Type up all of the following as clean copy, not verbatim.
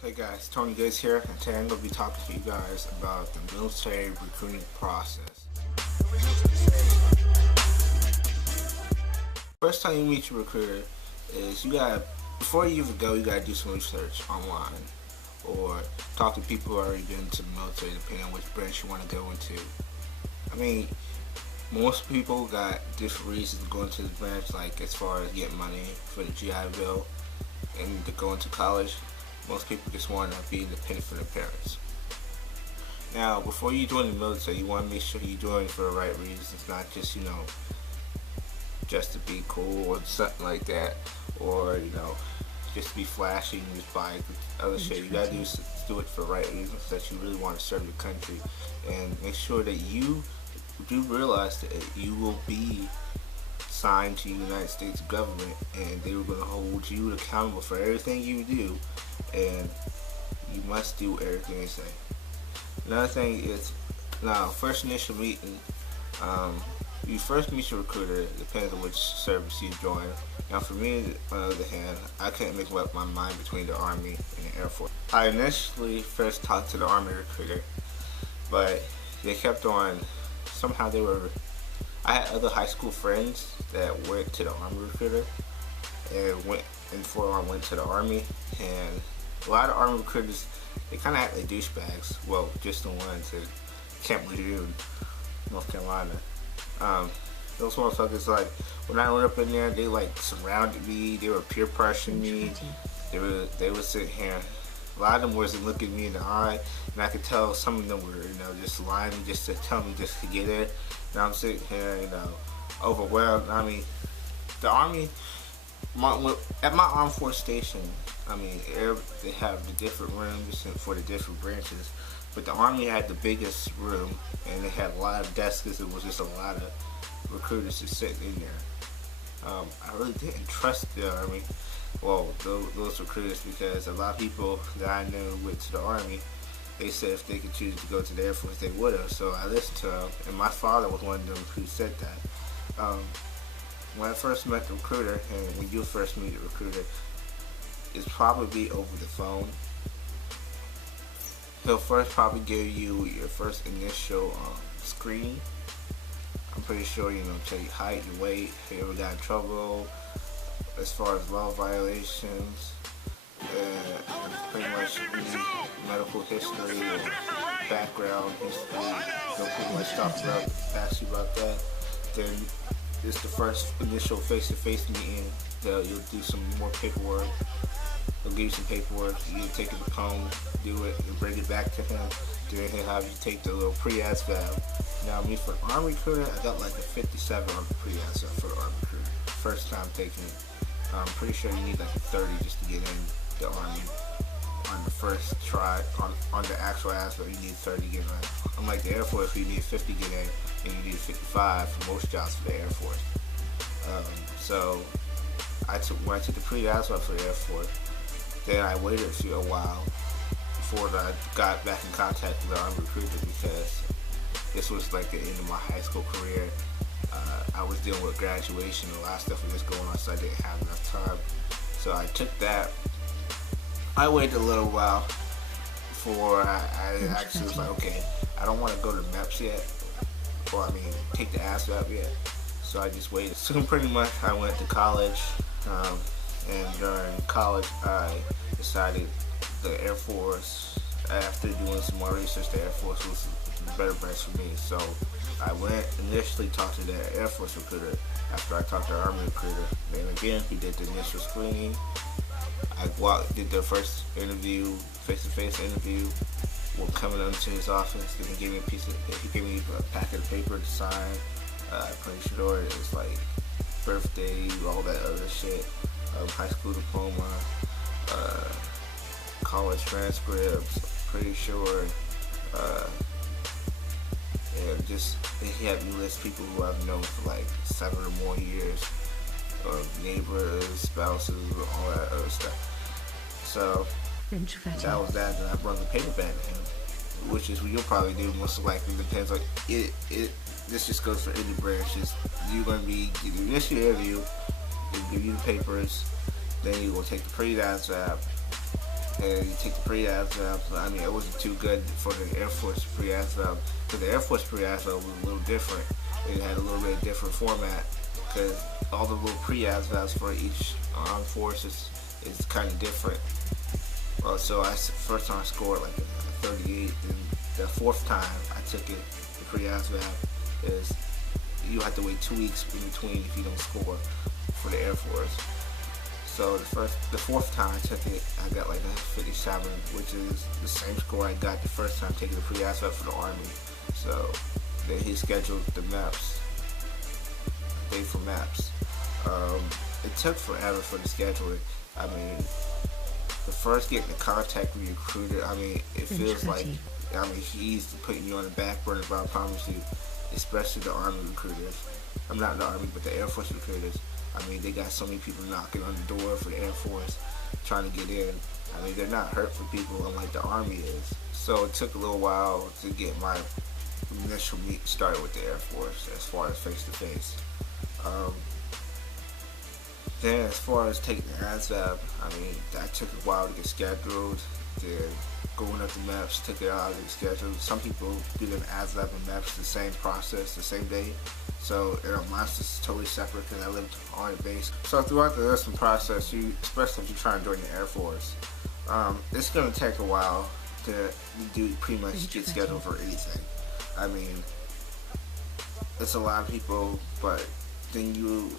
Hey guys, Tony Goods here, and today I'm going to be talking to you guys about the military recruiting process. First time you meet your recruiter is before you even go, you gotta do some research online or talk to people who already been to the military, depending on which branch you want to go into. I mean, most people got different reasons to go into the branch, like as far as getting money for the GI Bill and to go into college. Most people just want to be independent from their parents. Now, before you join the military, you want to make sure you're doing it for the right reasons, not just, just to be cool or something like that, or, just to be flashy and just buy other shit. You gotta do it for the right reasons, that you really want to serve your country, and make sure that you do realize that you will be signed to the United States government, and they were going to hold you accountable for everything you do, and you must do everything they say. Another thing is, now, first initial meeting, you first meet your recruiter, depends on which service you join. Now for me, on the other hand, I couldn't make up my mind between the Army and the Air Force. I initially first talked to the Army recruiter, but they kept on, somehow I had other high school friends that went to the Army recruiter and went to the Army, and a lot of Army recruiters, they kind of act like douchebags. Well, just the ones that can't believe in North Carolina. Those motherfuckers, like, when I went up in there, they like surrounded me, they were peer pressuring me, they would sit here. A lot of them wasn't looking me in the eye, and I could tell some of them were, just lying just to tell me just to get in. And I'm sitting here, overwhelmed. I mean, the Army, at my armed force station, they have the different rooms for the different branches, but the Army had the biggest room, and they had a lot of desks because it was just a lot of recruiters just sitting in there. I really didn't trust the Army, well, those recruiters, because a lot of people that I knew went to the Army. They said if they could choose to go to the Air Force, they would have. So I listened to them, and my father was one of them who said that. When I first met the recruiter, and when you first meet the recruiter, it's probably over the phone. He'll first probably give you your first initial screening. I'm pretty sure, tell you height, your weight, if you ever got in trouble, as far as law violations, and pretty much medical history or background history. They'll pretty much ask you about that. Then it's the first initial face-to-face meeting. You'll do some more paperwork. He'll give you some paperwork. You take it home, do it, and bring it back to him. Then he'll have you take the little pre-ASVAB. Now, me for the Army recruiter, I got like a 57 on the pre-ASVAB for the Army recruiter. First time taking it. I'm pretty sure you need like a 30 just to get in the Army. On the first try, on the actual ASVAB, you need 30 to get in. Unlike the Air Force, you need 50 to get in, and you need 55 for most jobs for the Air Force. So when I took the pre-ASVAB for the Air Force, then I waited a while before I got back in contact with the Army recruiter, because this was like the end of my high school career. I was dealing with graduation, a lot of stuff was just going on, so I didn't have enough time. So I took that. I waited a little while before I actually was like, okay, I don't want to go to MEPS yet, or take the ASVAB yet. So I just waited. So pretty much I went to college, and during college I decided the Air Force, after doing some more research, the Air Force was the better branch for me. So I went initially talked to the Air Force recruiter after I talked to the Army recruiter. Then again, we did the initial screening. I did the first interview, face-to-face interview. We're coming into his office, and he gave me a packet of paper to sign. I'm pretty sure it was like birthday, all that other shit, high school diploma, college transcripts. Pretty sure, and he had me list people who I've known for like 7 or more years. Neighbors, spouses, all that other stuff. So that was that. And I brought the paper back to him, which is what you'll probably do most likely. Depends on it. This just goes for any branches. You're gonna be the initial interview. They'll give you the papers. Then you will take the pre-ASVAB. and you take the pre-ASVAB. I mean, it wasn't too good for the Air Force pre-ASVAB, because the Air Force pre-ASVAB was a little different. It had a little bit different format, because all the little pre-ASVABs for each armed force is kind of different. So first time I scored like a 38, and the fourth time I took it, the pre-ASVAB, is you have to wait 2 weeks in between if you don't score for the Air Force. So the fourth time I took it, I got like a 57, which is the same score I got the first time taking the pre-ASVAB for the Army. So then he scheduled the MEPS, date for MEPS. It took forever for the scheduling. I mean, the first getting in contact with your recruiter, I mean, it feels like, I mean, he's putting you on the back burner, but I promise you, especially the Army recruiters. I'm not the Army, but the Air Force recruiters. I mean, they got so many people knocking on the door for the Air Force, trying to get in. I mean, they're not hurting people unlike the Army is. So it took a little while to get my initial meet started with the Air Force as far as face-to-face. Then as far as taking the ASVAB, I mean, that took a while to get scheduled. Then going up the MEPS took it out to get scheduled. Some people do the ASVAB and MEPS the same process, the same day. So, mine's is totally separate because I lived on the base. So throughout the lesson process, especially if you're trying to join the Air Force, it's going to take a while to do pretty much get scheduled for anything. I mean, it's a lot of people, but then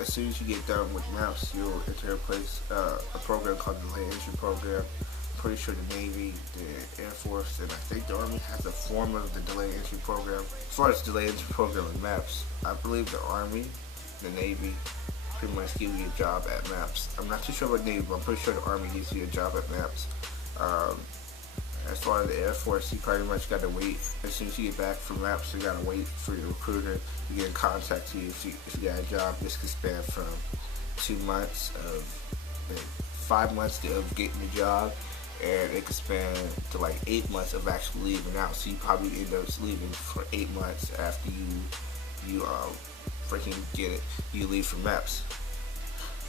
as soon as you get done with MEPS, you'll enter a program called the Delay Entry Program. I'm pretty sure the Navy, the Air Force, and I think the Army has a form of the Delay Entry Program. As far as Delay Entry Program and MEPS, I believe the Army, the Navy, pretty much give you a job at MEPS. I'm not too sure about Navy, but I'm pretty sure the Army gives you a job at MEPS. As far as the Air Force, you pretty much got to wait. As soon as you get back from MEPS, you got to wait for your recruiter to get in contact with you if you got a job. This could span from 2 months of 5 months of getting the job, and it could span to like 8 months of actually leaving out. So you probably end up leaving for 8 months after you freaking get it. You leave from MEPS.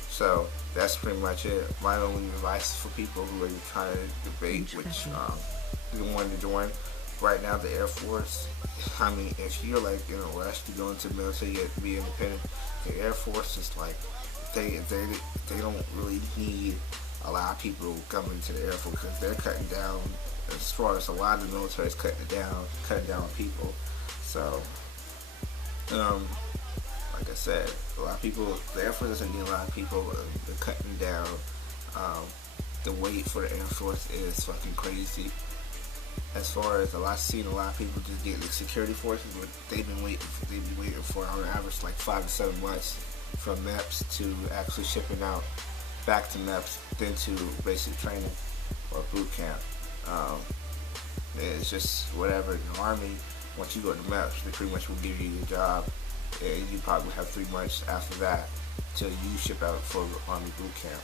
So that's pretty much it. My only advice for people who are trying to debate which one to join. Right now, the Air Force, I mean, if you're like in a rush to go into the military, you have to be independent. The Air Force is like, they don't really need a lot of people coming to the Air Force because they're cutting down, as far as a lot of the military is cutting down on people. So, like I said, a lot of people, the Air Force doesn't need a lot of people. They're cutting down. The wait for the Air Force is fucking crazy. As far as I've seen a lot of people just get the security forces, but they've been waiting for on average like 5 to 7 months from MEPS to actually shipping out back to MEPS, then to basic training or boot camp. It's just whatever. In the Army, once you go to MEPS, they pretty much will give you your job. And you probably have 3 months after that till you ship out for the Army boot camp.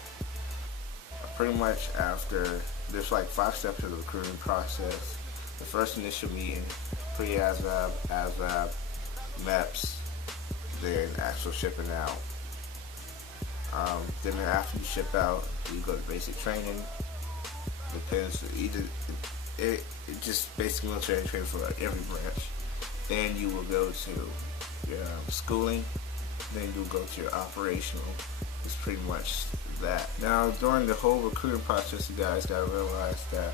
Pretty much after, there's like 5 steps of the recruiting process. The first initial meeting, pre-ASVAB, ASVAB, MEPS, then actual shipping out. Then after you ship out, you go to basic training. Depends, it just basic military training for every branch. Then you will go to your schooling, then you'll go to your operational. It's pretty much that. Now, during the whole recruiting process, you guys gotta realize that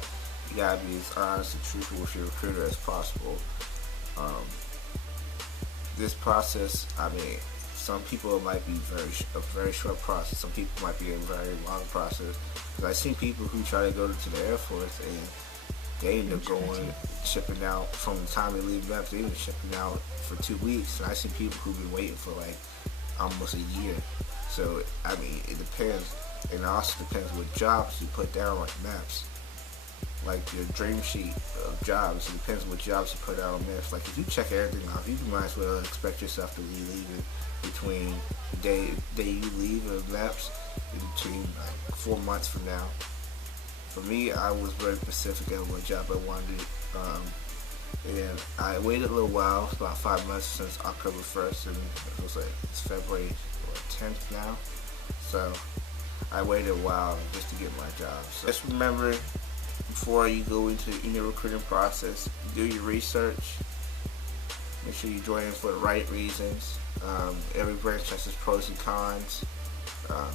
you gotta be as honest and truthful with your recruiter as possible. This process, I mean, some people it might be a very short process. Some people might be a very long process. Because I've seen people who try to go to the Air Force and they end up going, shipping out from the time they leave MEPS, they end up shipping out for 2 weeks. And I've seen people who've been waiting for like almost a year. So, I mean, it depends. And it also depends what jobs you put down like MEPS. Like your dream sheet of jobs, it depends what jobs you put out on MEPS. Like if you check everything off, you might as well expect yourself to be leaving between the day you leave of MEPS between like 4 months from now. For me, I was very specific on what job I wanted. And I waited a little while, about 5 months since October 1st, and it was like, it's February 10th now. So I waited a while just to get my job. So just remember, before you go into your recruiting process, do your research. Make sure you join in for the right reasons. Every branch has its pros and cons. Um,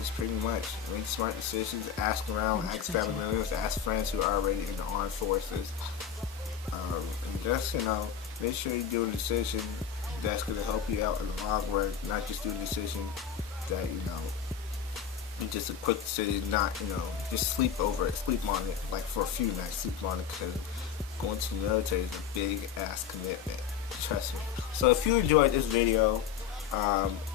It's pretty much make smart decisions, ask around, ask family members, ask friends who are already in the armed forces, and just make sure you do a decision that's going to help you out in the long run. Not just do a decision that just a quick decision, not just sleep over it, sleep on it like for a few nights, sleep on it, because going to the military is a big ass commitment. Trust me. So if you enjoyed this video,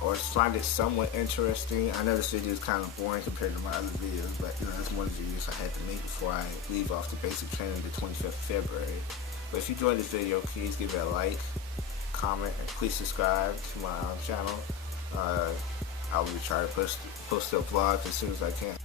or find it somewhat interesting. I know this video is kind of boring compared to my other videos, but that's one of the videos I had to make before I leave off the basic training the 25th of February. But if you enjoyed this video, please give it a like, comment, and please subscribe to my channel. I will try to post up vlogs as soon as I can.